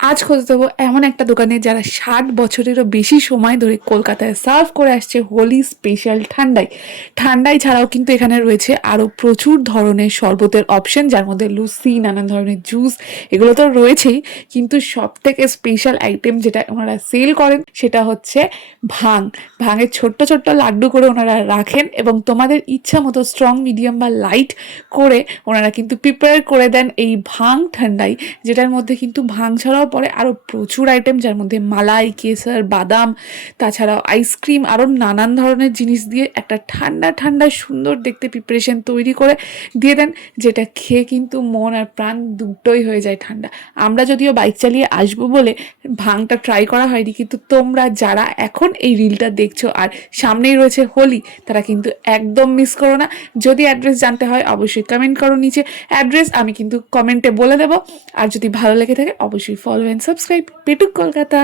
আজ খোঁজ দেবো এমন একটা দোকানে যারা 60 বছরেরও বেশি সময় ধরে কলকাতায় সার্ভ করে আসছে হোলি স্পেশাল ঠান্ডাই ছাড়াও কিন্তু এখানে রয়েছে আরও প্রচুর ধরনের শরবতের অপশন, যার মধ্যে লুচি, নানান ধরনের জুস, এগুলো তো রয়েছেই। কিন্তু সব থেকে স্পেশাল আইটেম যেটা ওনারা সেল করেন সেটা হচ্ছে ভাঙের ছোট্ট ছোট্ট লাড্ডু করে ওনারা রাখেন এবং তোমাদের ইচ্ছা মতো স্ট্রং, মিডিয়াম বা লাইট করে ওনারা কিন্তু প্রিপেয়ার করে দেন এই ভাং ঠান্ডাই, যেটার মধ্যে কিন্তু ভাং ছাড়াও পরে আরও প্রচুর আইটেম, যার মধ্যে মালাই, কেসার, বাদাম, তাছাড়াও আইসক্রিম, আরও নানান ধরনের জিনিস দিয়ে একটা ঠান্ডা ঠান্ডা সুন্দর দেখতে প্রিপারেশন তৈরি করে দিয়ে দেন, যেটা খেয়ে কিন্তু মন আর প্রাণ দুটোই হয়ে যায় ঠান্ডা। আমরা যদিও বাইক চালিয়ে আসবো বলে ভাংটা ট্রাই করা হয়নি, কিন্তু তোমরা যারা এখন এই রিলটা দেখছো আর সামনেই রয়েছে হোলি, তারা কিন্তু একদম মিস করো না। যদি অ্যাড্রেস জানতে হয় অবশ্যই কমেন্ট করো নিচে, অ্যাড্রেস আমি কিন্তু কমেন্টে বলে দেবো। আর যদি ভালো লেগে থাকে অবশ্যই follow and subscribe. Petuk Kolkata.